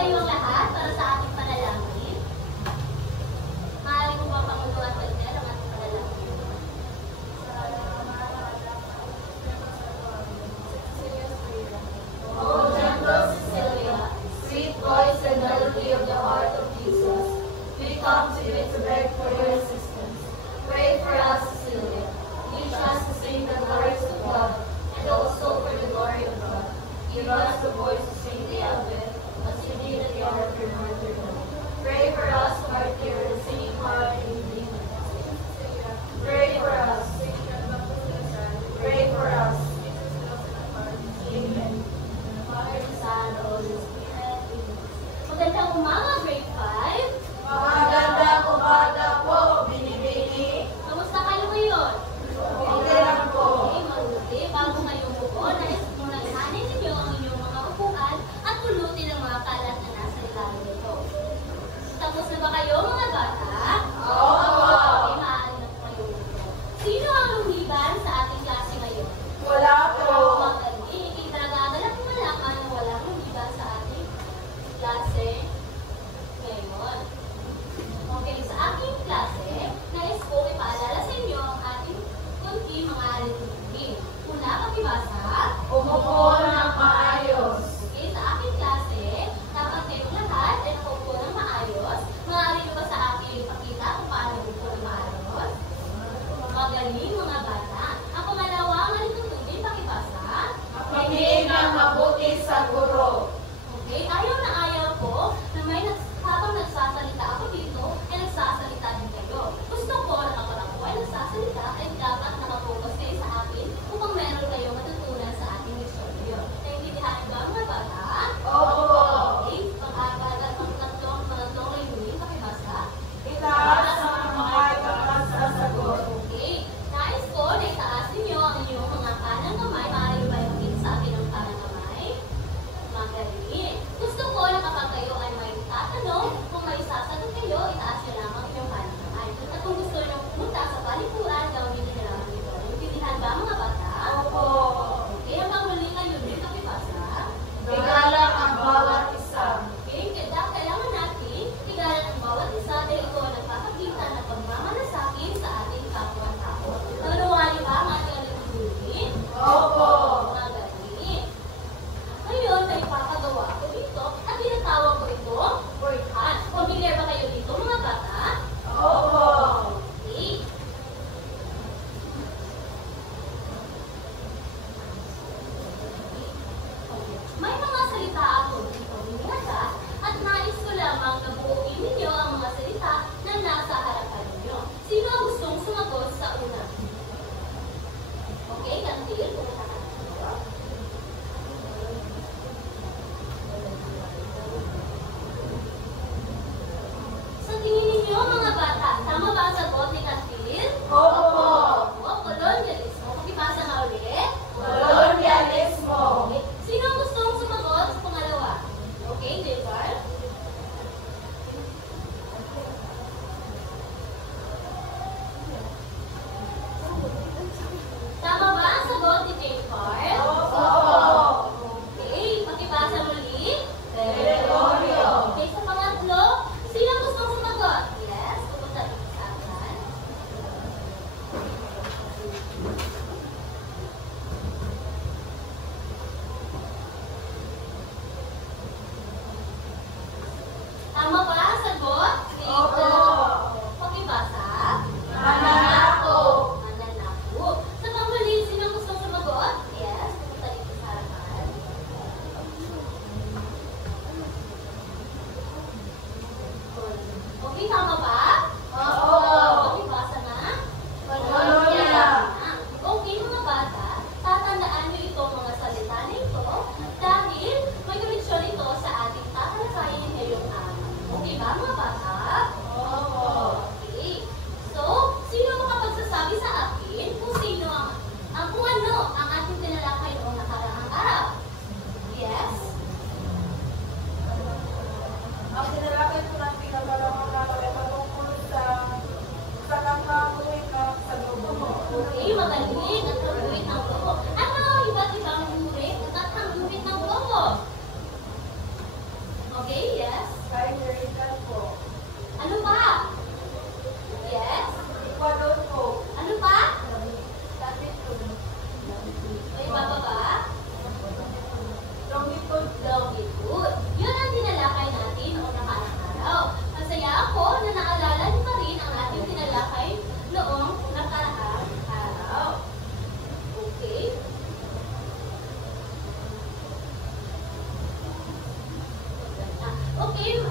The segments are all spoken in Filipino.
kayo ang lahat para sa ating panalangin. Maaari mo ba panguluan ang ating panalangin? Oh, gentle Cecilia, sweet voice and melody of the heart of Jesus, we come to you to beg for your assistance. Pray for us, Cecilia. Teach us to sing the glories of God, and also for the glory of God. Give us the voice to sing the Albert, as you did at the hour of your martyrdom. Pray for us who are here, the singing heart and the Pray for us. Pray for us. Amen. Father, Son, Holy Spirit. Magandang umaga, grade 5. Magandang umaga po, Binibini. Kamusta kayo ngayon? Okay lang po. Okay, mabuti. Bago kayo umupo, nais mo nang hanin ninyo ang inyong mga upuan at pulutin ang mga kalat na nasa ilalim nito. Tapos na ba kayo, mga bata? Oo. Okay, maaari na po kayo umupo. Sino ang lumiban sa ating klase ngayon? Wala po. Magaling. Ikagagalak mo malaman na walang lumiban sa ating klase ngayon. Okay, sa aking klase, nais ko ipaalala sa inyo ang ating kunti mga arithmetic. Una, pakibasa. Umupo ng maayos. Okay, sa aking klase, dapat kayong lahat ay nakaupo ng maayos. Maaari nyo ba sa akin ipakita kung paano upo ng maayos? Magaling, mga bata. Ang pangalawa, ang arithmetic, pakibasa. Makinig ng mabuti sa guro. Okay, ayaw na ayaw ko na habang nagsasalita ako dito, ay nagsasalita din kayo. Gusto ko na kapag ako ay nagsasalita, ay dapat nakapokus kayo sa akin upang meron kayong matutunan sa ating istoryo. Naintindihan ba, mga bata? Opo. Okay, pag-agalan ang tatlong layunin, pakibasa. Itaas ang mga itaas sa sagot. Okay, nais ko na itaas ninyo ang inyong mga kanang kamay. Maaari ba yung sa akin ang kanang kamay?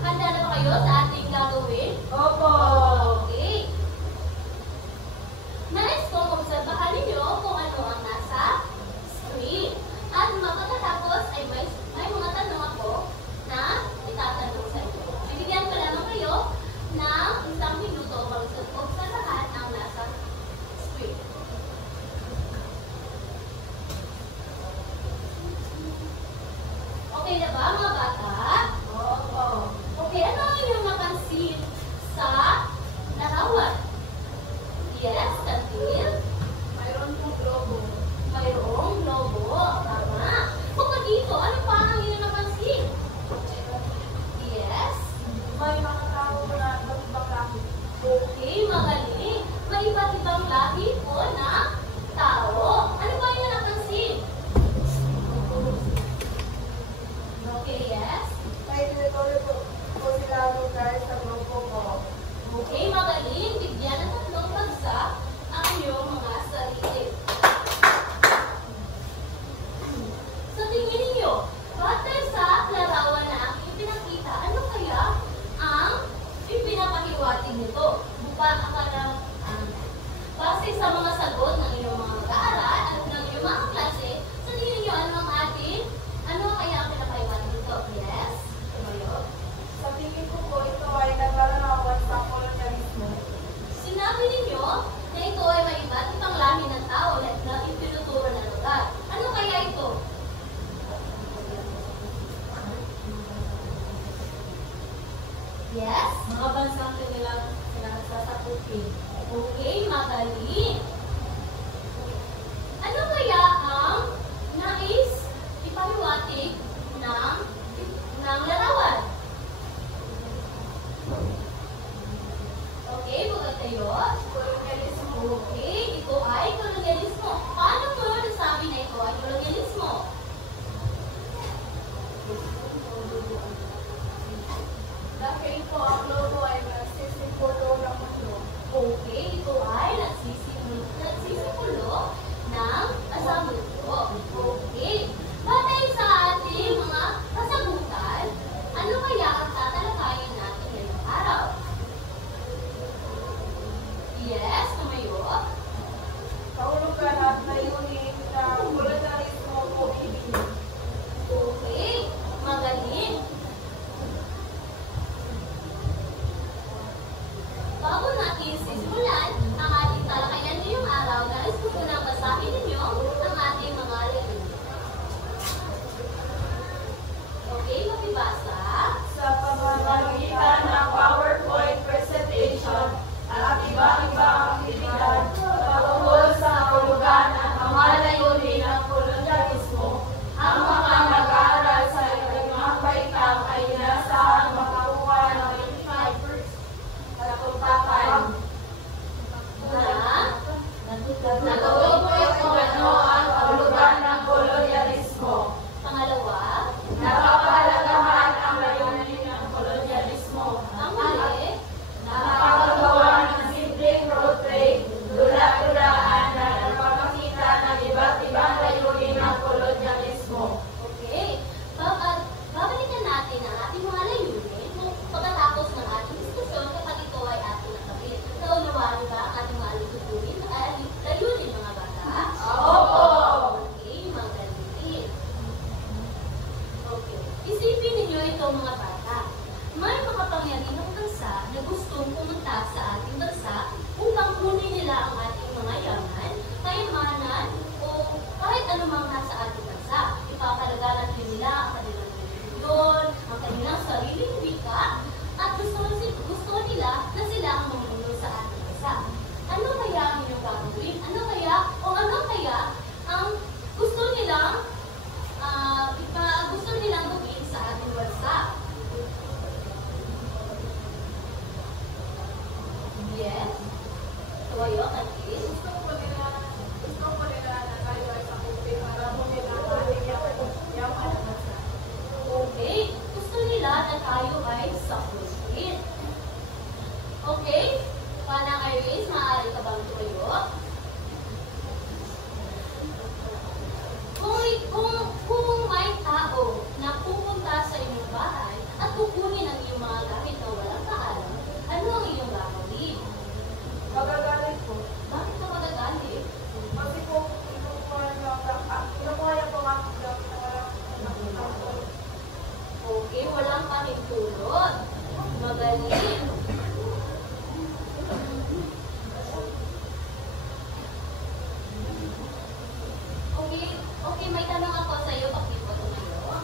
Handa na ba kayo sa ating gagawin? Opo! Okay. Nais kong obserbahan ninyo kung ano ang nasa screen. At pagkatapos ay may mga tanong ako na itatanong sa inyo. Bibigyan ko lamang kayo ng 1 minuto para obserbahan ang nasa screen. Okay na ba mga bata? Opo! Okay, ano ang inyong napansin sa larawan? Yes, Kantil. Mayroon pong globo. Mayroong lobo. Tama. Bukod dito, ano pa ang inyong napansin? Yes. May mga tao na iba't-ibang lahi. Okay, magaling. May iba't ibang lahi po na tao. Ano pa yung napansin? Okay, yes. May tinutulog po sila lugar sa grupo ko. Okay, magaling. Bigyan ng tatlong bagsak ang iyong mga sarili. Sa tingin ninyo, batay sa larawan na aking pinakita, ano kaya ang ipinapahiwatig nito? Base sa mga sagot ng inyong mga mag-aaral at ng inyong mga klase, sa tingin ninyo, ano kaya ang pinapahiwatig nito? Yes? Tumayo? Sa tingin ko po, ito ay naglalawan sa kolonyalismo. Sinabi ninyo na ito ay may iba't ibang lahi ng tao na itinuturo na lugar. Ano kaya ito? Yes? Mga bansang kanilang sinasasakutin. Okay, magaling. Ano kaya ang nais ipahiwatig ng larawan? Okay, bukod kayo. Kolonyalismo. Okay, ito ay kolonyalismo. Paano mo nasabi na ito ay kolonyalismo? Dahil po ang globo ay nagsisipulo ng mundo. Okay, ito ay nagsisipulo ng kasaguto. Okay. Batay sa ating mga kasagutan, ano kaya ang tatalakayin natin ngayong araw? Yes, tumayo. Kahulugan at layunin ng kolonyalismo po ibig. Okay, magaling. Bago natin sisimulan ang ating talakayan ngayong araw, nais ko munang basahin ninyo ang ating mga layunin. Okay, magbasa. Sa pamamagitan ng PowerPoint presentation at iba-ibang aktibidad patungkol sa kahulugan at mga layunin ng kolonyalismo, ang mga nag-aaral sa iba't baitang ay inasahang makakuha ng 85% katupakan. Natulog po kung ano ang kahulugan ng kolonyalismo. Pangalawa, Napapahalagahan ang layunin ng kolonyalismo. ang huli, Nakakagawa ng simpleng road trip, dula-dulaan na nagpapakita ng iba't ibang layunin ng kolonyalismo. okay. Babalikan natin ang ating mga layunin pagkatapos ng ating diskusyon kapag ito ay ating nakabit. Naunawaan ba ang ating mga layunin mga bata? Opo! Okay, magaling. Okay. Isipin ninyo ito mga bata. May makapangyarihang bansa na gustong pumunta sa ating bansa upang kunin nila ang ating mga yaman, kayamanan, o kahit anumang nasa ating bansa. Ipapalagalan din nila ang kanilang relihiyon, ang kanilang sariling wika, at gusto nila na sila ang mamuno sa ating bansa. Ano kaya ang inyong gagawin? Ano kaya ang gusto nilang gawin sa ating bansa? magaling. Okay, may tanong ako sa iyo. Bakit po tumayo?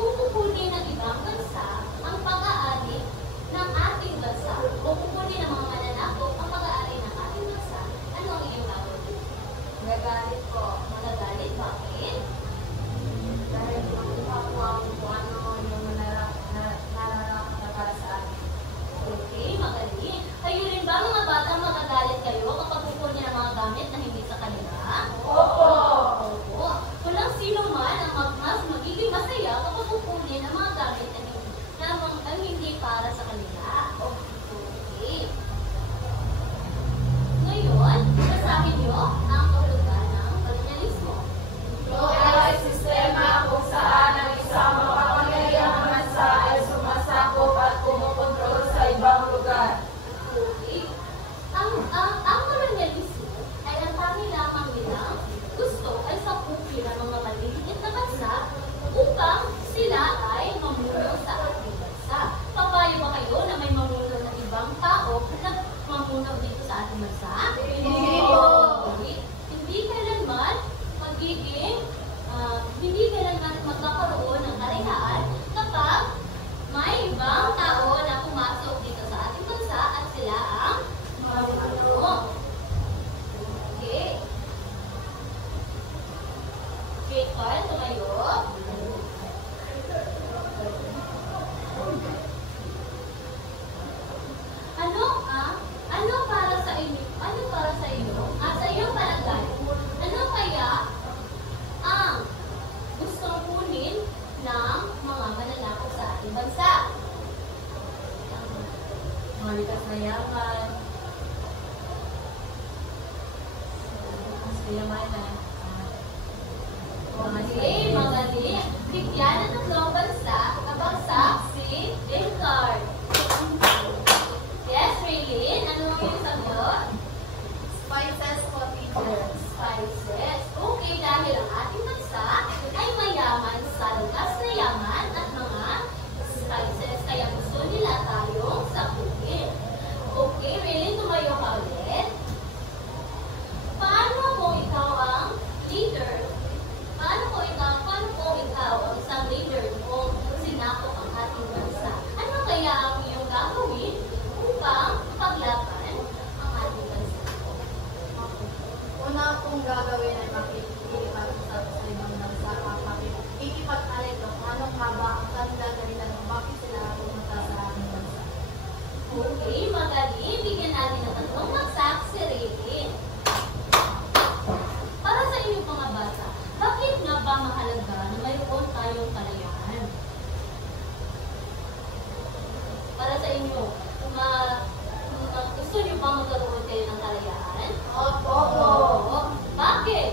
Kung kukunin ng ibang bansa ang pag-aari ng ating bansa, o kukunin ng mga mananakop ang pag-aari ng ating bansa, ano ang iyong tawag? Nagalit po. Magagalit? Bakit? Dahil makuha po ang kung ano yung nararapat na para sa akin. Okay, magaling. Kayo rin ba mga bata magagalit kayo kapag kukunin ang mga gamit na hindi sa kanila? Opo! Opo. Walang sino man ang mas magiging masaya kapag kukunin ang mga gamit na hindi para sa kanila. Okay. Ngayon, basahin niyo ang kahulugan ng kolonyalismo. Ito ay sistema kung saan ang isang makapangyarihang bansa ay sumasakop at kumukontrol sa ibang lugar. Okay. Ang kolonyalismo ay ang tanging lamang nilang gusto ay sakupin ang mga maliliit na bansa upang sila ay mamuno sa ating bansa. Papayo ba kayo na may mamuno ng ibang tao na mamuno dito sa ating bansa? Hindi po. Okay. Hindi kailanman magkakaroon ng kalayaan kapag may ibang tao na pumasok dito sa ating bansa at sila ang mamuno. Okay. Okay, Carl, tumayo. Ano para sa inyo? Ano para sa inyo? Sa iyong palagay, ano kaya ang gustong kunin ng mga mananakop sa ating bansa? Mga likas na yaman. Mas kayamanan. Okay, magaling. Bigyan ng tatlong bansa si Descartes. Yes, Raylene, ano ang iyong sagot? Spices po, teacher. Spices. Okay, dahil ang ating bansa ay mayaman sa lugas na yaman at mga spices, kaya gusto nila tayong sakupin. Okay, Raylene, tumayo ka ulit. Paano kung ikaw ang leader? Paano kung ikaw ang isang leader kung sinakop ang ating bansa? Ano kaya ang iyong gagawin upang paglaban ang ating bansa? Una kong gagawin ay makikipag-usap sa ibang bansa at makikipag-alay kung anong haba ang kanila dahilan kung bakit sila pumunta sa aming bansa. Okay, magaling. Bigyan natin ng tatlong bagsak si Raylene. Para sa inyong mga bata, bakit nga ba mahalaga na mayroon tayong kalayaan? Para sa inyo, gusto niyo ba magkaroon kayo ng kalayaan? Opo! Oo. Bakit?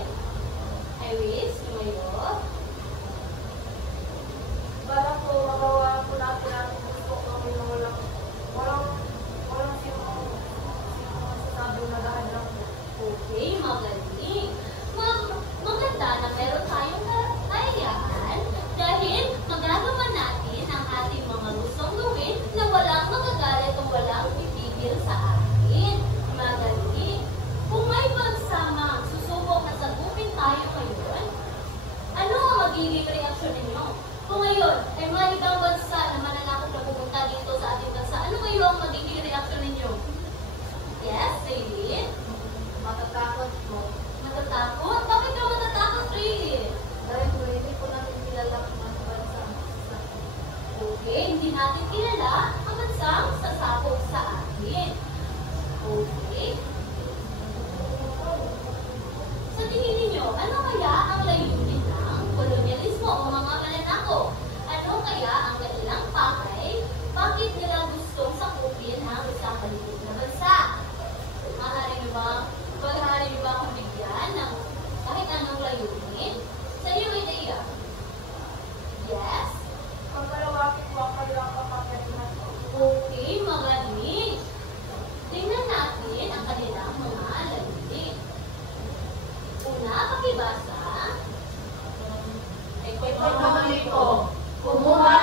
Iris, tumayo. Para po magawa po natin ang gusto kami na walang sinasabi na dahil lang po. Okay, magaling. Maganda na meron tayong kalayaan dahil magagawa natin ang ating mga gustong gawin na walang magagalit o walang pipigil sa atin. Magaling. Kung may pagsama, susubok na sagupin tayo ngayon, ano ang magiging reaksyon ninyo? Kung ngayon, ay mga ibang bansa na mananakop na pupunta dito sa ating bansa, ano kayo ang magiging reaksyon ninyo? Yes, Raylene? Matatakot po. Matatakot? Bakit ka matatakot, Raylene? Dahil po hindi po natin kilala kung ano bansa. Okay, hindi natin kilala ang bansang sasakop sa atin. Okay. Sa tingin ninyo, ano kaya ang layunin ng kolonyalismo o mga mananakop? Ano kaya ang kanilang pakay? Bakit nila gustong sakupin ang isang maliit na bansa? Maaari nyo ba akong bigyan ng kahit anong layunin? Sa iyo, idea? Yes? Pagkalawakit po ang kanilang kapangyarihan po. Okay, magaling. Tingnan natin ang kanilang mga layunin. Una, pakibasa. Ekonomiko, kumuha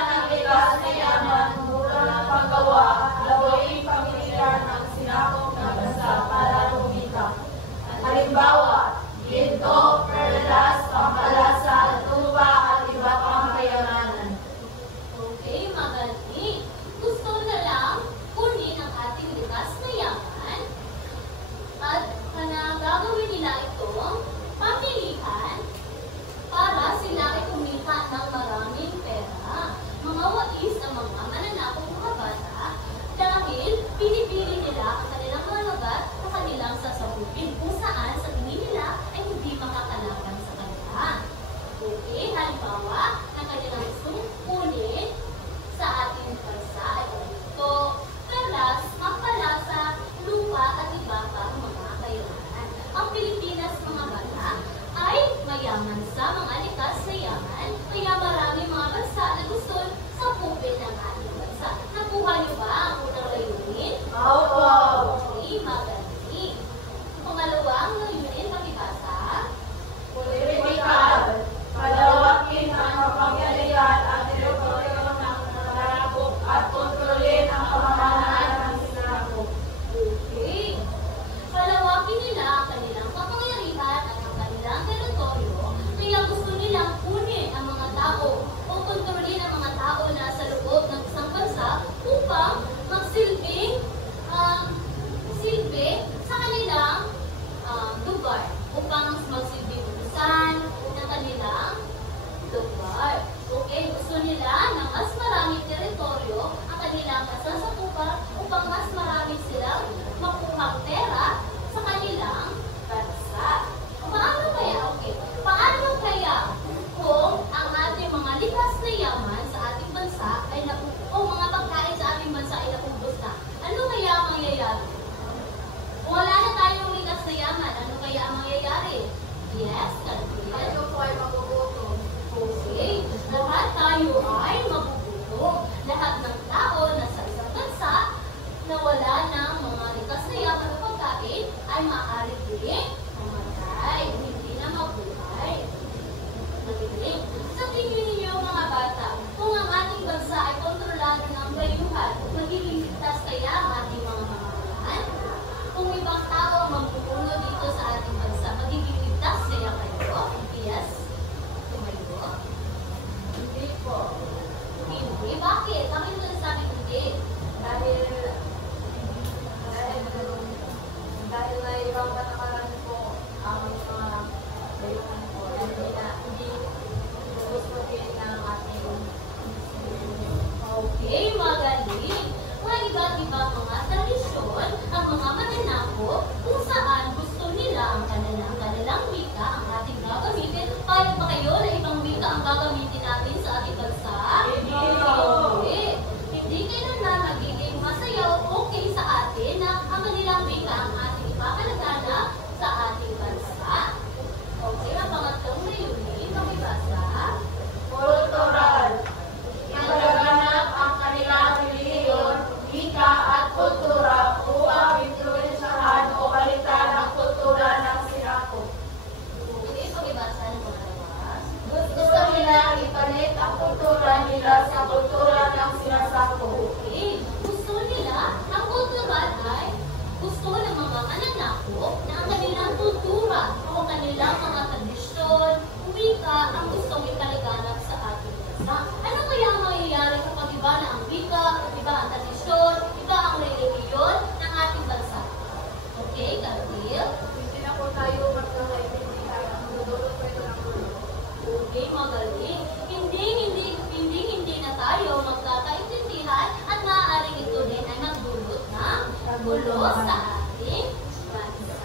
Okay, magaling. Hindi na tayo magkakaintindihan at maaaring ito din ay magdulot ng gulo sa ating bansa.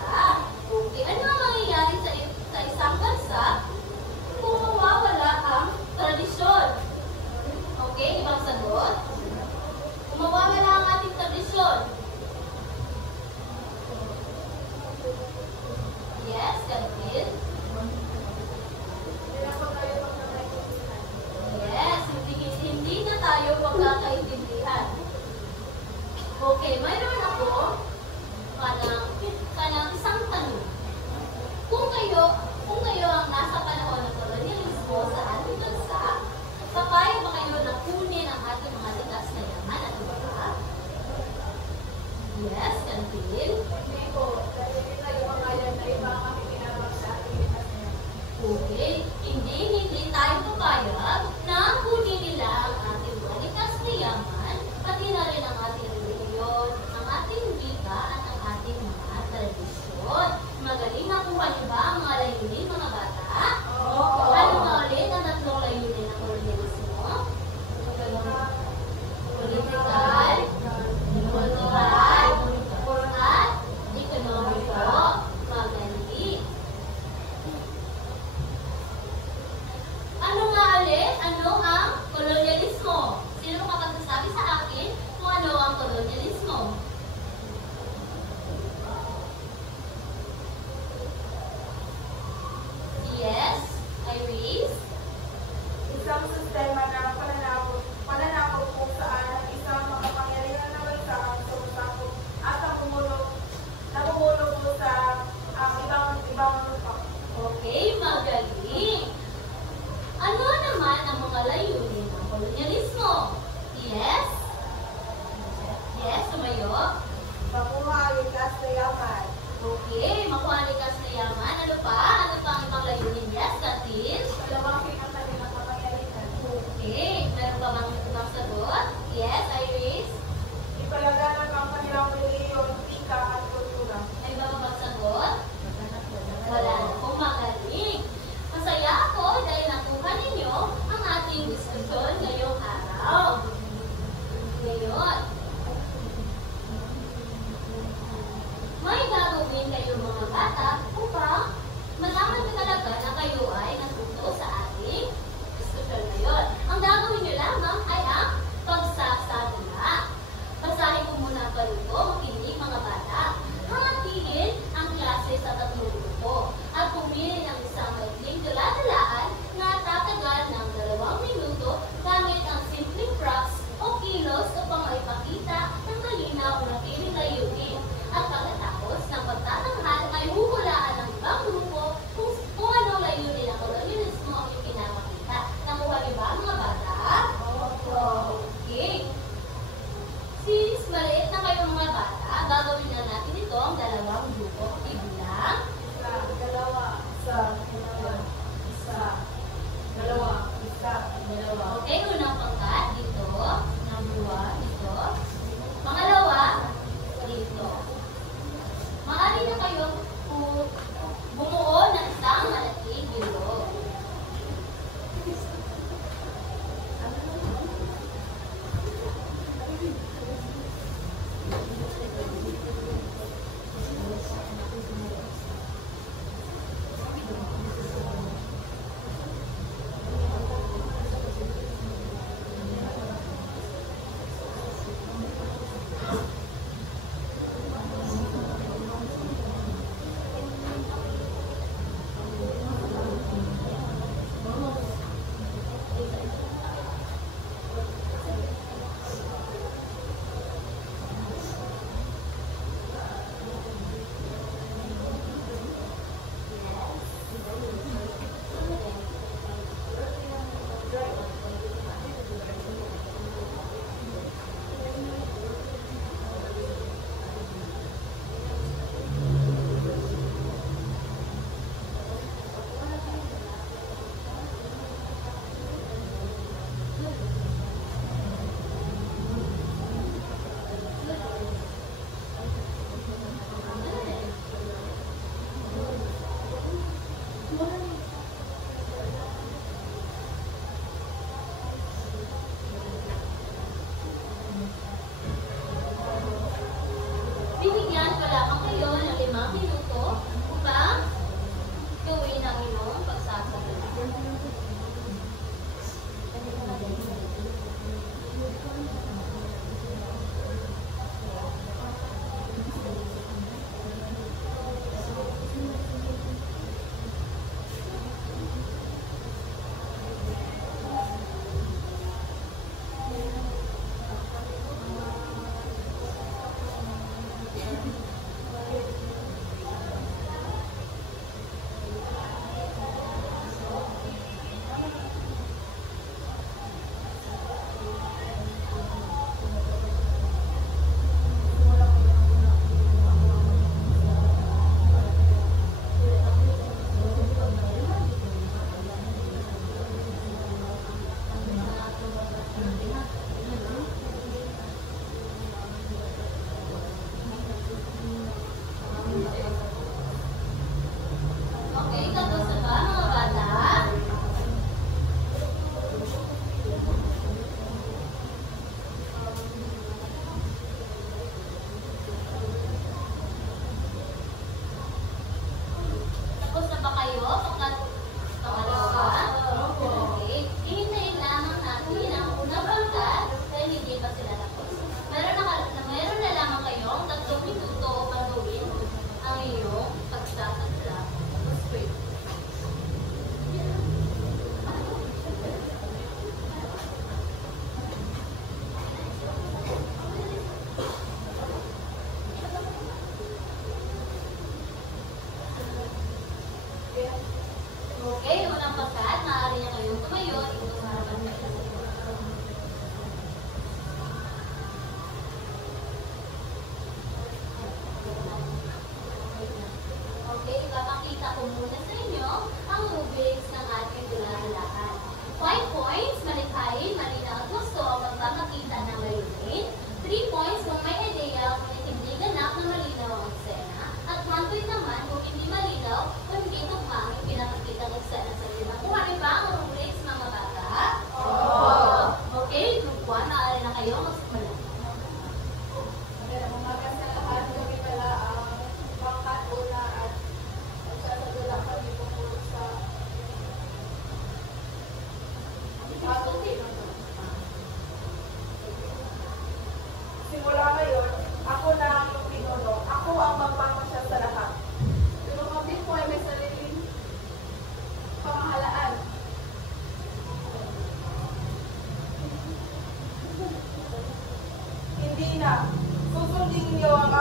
Okay, ano ang mangyayari sa isang bansa kung mawawala ang tradisyon? Okay, ibang sagot. Kung mawawala ang ating tradisyon. Yes, Calvin? Yes, hindi na tayo magkakaintindihan. Okay, mayroon ako kanang isang tanong. Kung kayo ang nasa panahon ng kolonyalismo sa ating bansa, papayag ba kayo na kunin ang ating mga likas na yaman at iba? Yes, Calvin? Hindi po. Dahil kita yung mga yan na iba ang makikinabang sa ating likas na yan. Okay, hindi tayo papayag na kunin nila ang ating mga likas na yaman, pati na rin ang ating reliyon, ang ating wika at ang ating mga tradisyon. Magaling nakuha niyo ba ang mga layunin, mga bata? Oo. Ano nga ulit ang tatlong layunin ng kolonyalismo? Political, cultural, at ekonomiko. Magaling. Ano nga ulit? Ano ang kolonyalismo? Sino makapagsasabi sa akin kung ano ang kolonyalismo? Yes, Iris? Isang sistema ng pananakot kung saan ang isang makapangyarihan na bansa ang sumusakot at ang namumuno po sa ibang lupa. Okay, magaling. Ano naman ang mga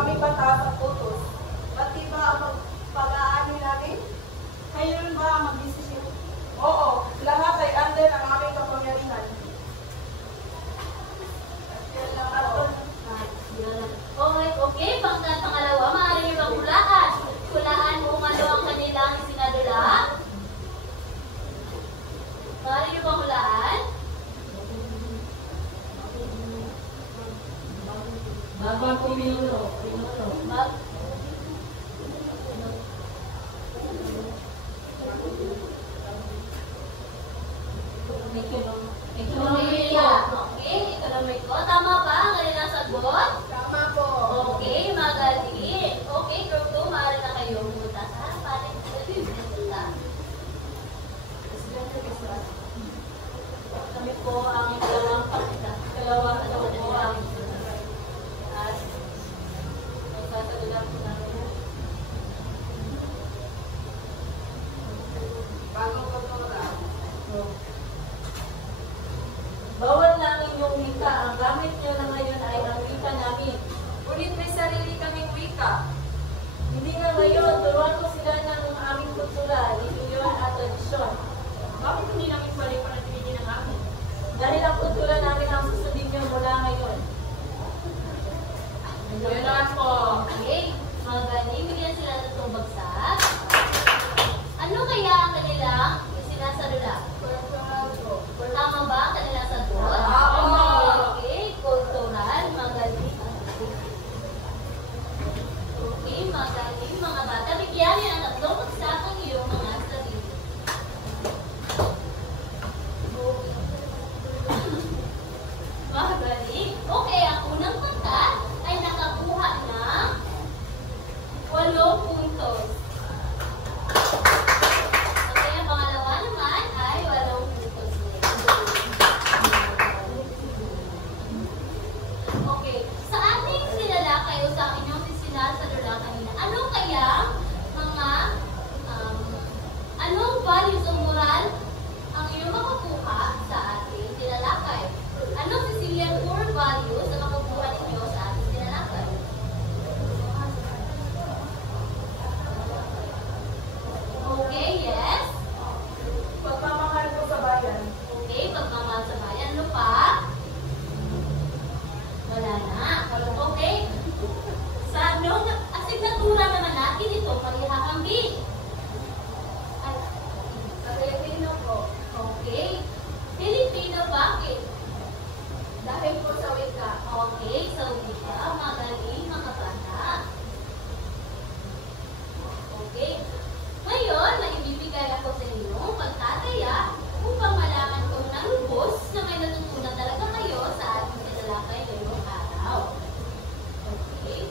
aming batas at utos. Pati ba ang pag-aani namin? Kayo rin ba ang mag-desisyon? Oo, lahat ay under ang aming kapangyarihan. Okay, pangalawa, maaari niyo bang hulaan? Hulaan mo kung ano ang kanilang isinadula? Maaari niyo bang hulaan? Habang pinuno. Ekonomiya. Okay, ekonomiko. Tama ba ang kanilang sagot? Tama po. Okay, magaling. Okay, group 2, maaari na kayo pumunta sa harapan. Kami po ang ikalawang pakita. Ikalawang po ang at magsasagutan po namin. Bagong kultura. Bawal namin yung wika. Ang gamit nyo na ngayon ay ang wika namin. Ngunit may sarili kaming wika. Hindi nga ngayon, turuan ko sila ng aming kultura, reliyon at tradisyon. Bakit hindi namin pwede panatilihin ang amin? Dahil ang kultura namin ang susundin nyo mula ngayon. Yan po. Okay, magaling. Bigyan sila ng itong bagsak. Ano kaya ang kanilang sinasadula? Tama ba ang kanilang sagot? Okay, kultural, magaling. Okay, magaling mga bata. Bigyan niyo ng tatlong bagsak ang iyong mga sarili. Magaling. Okay, ang unang kanta ay nakakuha ng 8 puntos. Okay, ang pangalawa naman ay 8 puntos. Okay, sa ating sinalakay o sa inyong sinasadula kanina, ano kaya mga anong values o moral ang inyong makukuha sa ating tinalakay? Anong Sicilian core values ang makukuha ninyo sa ating tinalakay? Okay, yes. Pagmamahal ko sa bayan. Okay, pagmamahal sa bayan. Ano pa? Wala na. Okay. Sa ano, asignatura naman natin ito, paghahambing. Ay, Sa Pilipino po. okay. Filipino, bakit? Dahil po sa wika. Okay, so wika, magaling mga bata. Okay. Ngayon, maibibigay ako sa inyo pagtataya upang malaman kung nalubos na may natutunan talaga kayo sa ating tinalakay ngayong araw. Okay.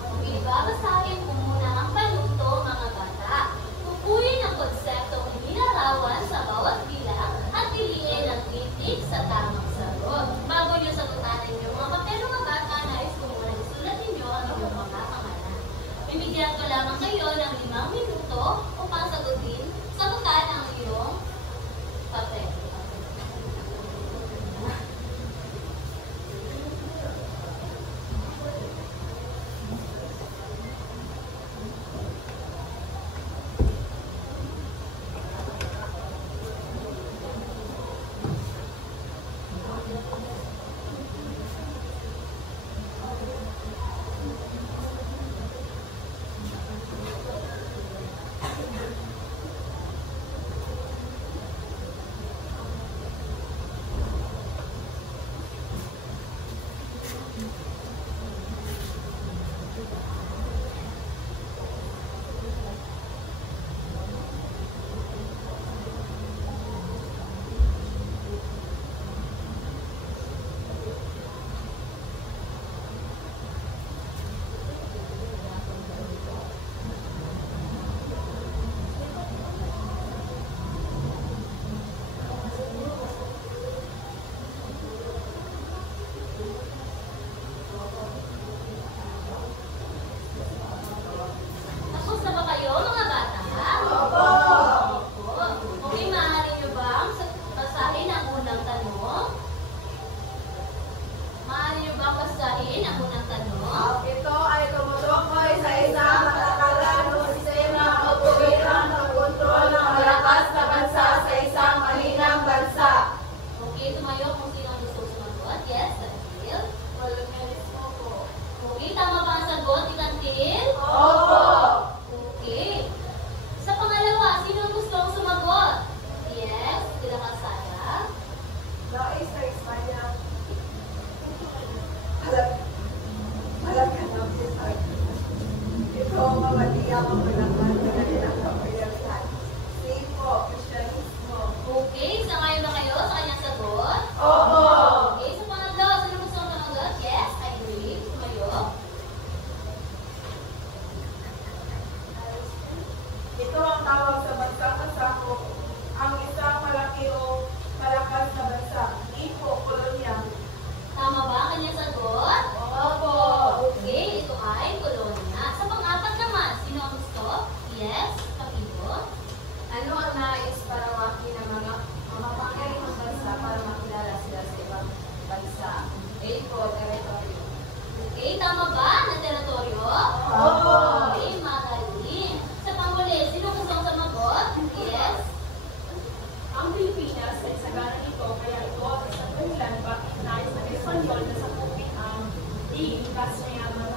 Okay, babasahin ko muna ang panuto mga bata. Kukunin ang konseptong inilarawan sa bawat bilang at piliin ang titik sa tamang sagot. Bago nyo sagutan ang inyong mga papel mga bata, nais ko muna isulat ninyo ang inyong mga pangalan. Bibigyan ko lamang kayo ng 5 minuto upang sagutan ang iyong papel. lamang malaman na kanilang kapayasan. Same po, Kristyanismo. Okay, sangayon ba kayo sa kanyang sagot? Opo! Okay, sa pangatlo, sino gusto mong sumagot? Yes, I agree. Tumayo. Ito ang tawag sa bansang kasako, ang isang malaki o malakas na bansa. Hindi po, kolonya. Tama ba ang kanyang sagot? Opo! Okay, ito ay kolonya. Sa pang-apat naman, sino ang gusto? Yes, Kapito. Ano ang nais para makina mga makapangyarihang bansa para makilala sila sa ibang bansa? A po, territory. Okay, tama ba na teritoryo? Opo! Okay, magaling. Sa panghuli, sino gusto ang sumagot? Yes. Ang Pilipinas ay sagana nito kaya ito ang isang dahilan bakit nais ng Espanyol na sakupin ang iikas na yaman.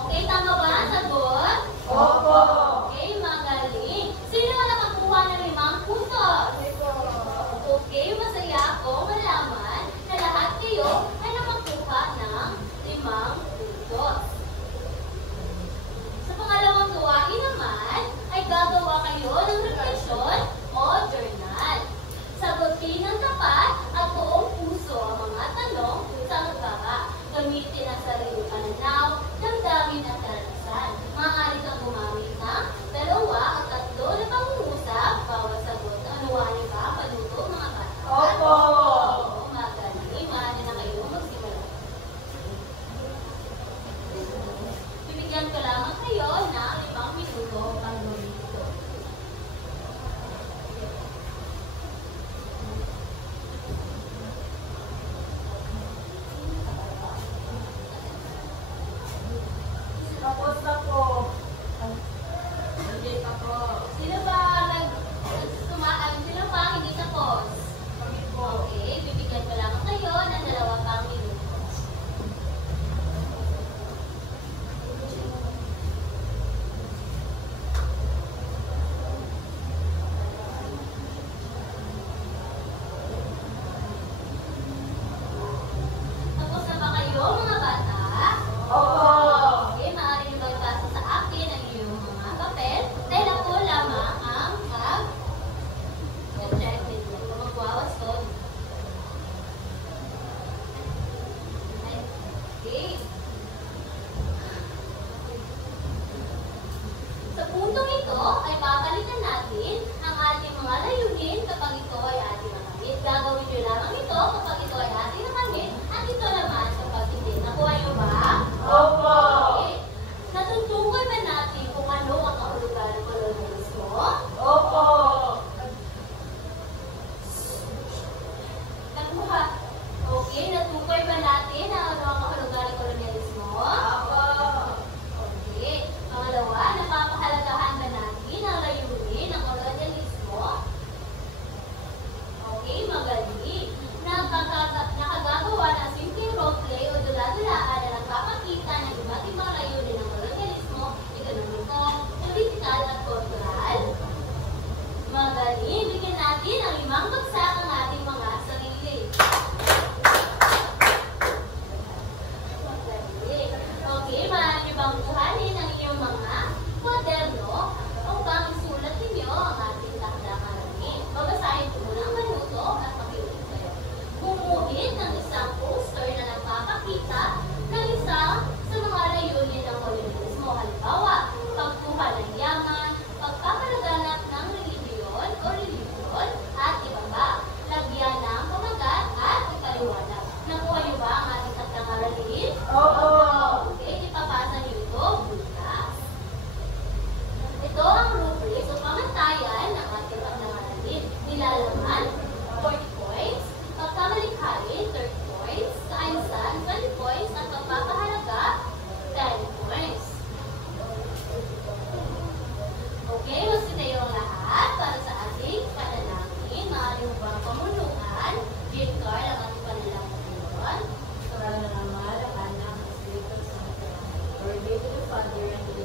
Okay, tama ba ang sagot? Opo! Okay, magaling. Sino ang nakakuha ng 5 puntos? Okay, masaya ako malaman na lahat kayo ay nakakuha ng 5 puntos. Sa pangalawang gawain naman, ay gagawa kayo ng refleksyon o journal. Sagutin ng tapat at buong puso ang mga tanong sa magbaba. Gamitin ang sariling pananaw, damdamin at karanasan. Maaari kang gumamit ng 2 at 3 na pangungusap bawat sagot. Naunawaan niyo ba? Panuto mga bata? Opo! Oo, magaling. Maaari na kayo magsimula. Bibigyan ko lamang kayo ng 5 minuto pang gawin ito. Tapos na po. Hindi pa po. Sino ba sino pa hindi tapos? Kami po. Okay, bibigyan ko lamang kayo ng 2 pang minuto. Tapos na ba kayo mga bata? Opo! Okay, maaari nyo ba ipasa sa akin ang iyong mga papel dahil ako lamang ang mag-check nito. Magwawas ko. Okay. Sa puntong ito ay papalitan natin ang ating mga layunin kapag ito ay ating nakamit. Gagawin nyo lamang ito kapag ito ay ating nakamit at ito naman kapag hindi. Nakuha nyo ba? Opo! Okay. Natutukoy ba natin kung ano ang kahulugan ng kolonyalismo? Opo! Nakuha. Okay, natukoy ba natin ang ano ang kahulugan ng kolonyalismo? Opo! Okay. Pangalawa, napapahalagahan ba natin ang layunin ng kolonyalismo? Okay, magaling. Nakagagawa ng simpleng roleplay o dula-dulaan na nagpapakita ng iba't ibang layunin ng kolonyalismo, ekonomiko, politikal at kultural. Magaling. Bigyan natin ang 5 bagsak ang ating mga sarili. Magaling. Okay, maaari bang buhanin ang inyong mga kwaderno upang isulat ninyo ang ating takda-araling. Babasahin ko muna ang manuto at makiulit kayo. Bumuhin ng isang poster na nagpapakita ng isa sa mga layunin ng kolonyalismo. Halimbawa, pagkuha ng yaman, pagpapalaganap ng relihiyon o relihiyon, at iba pa. Lagyan ng pamagat at ipaliwanag. Nakuha niyo ba ang ating takdang-aralin? Opo! Okay, ipapasa niyo ito bukas. Ito ang rubric o pamantayan ng ating takdang-aralin. Nilalaman, 40 points, pagkamalikhain, 30 points, kaayusan, 20 points, at pagpapahalaga, 10 points. Okay, magsitayo ang lahat para sa ating panalangin. Maaari mo bang pamunuan? Green card ang ating panalangin ngayon. Para na ng mahal ang anak, Espiritu Santo. Glory be to the Father and to the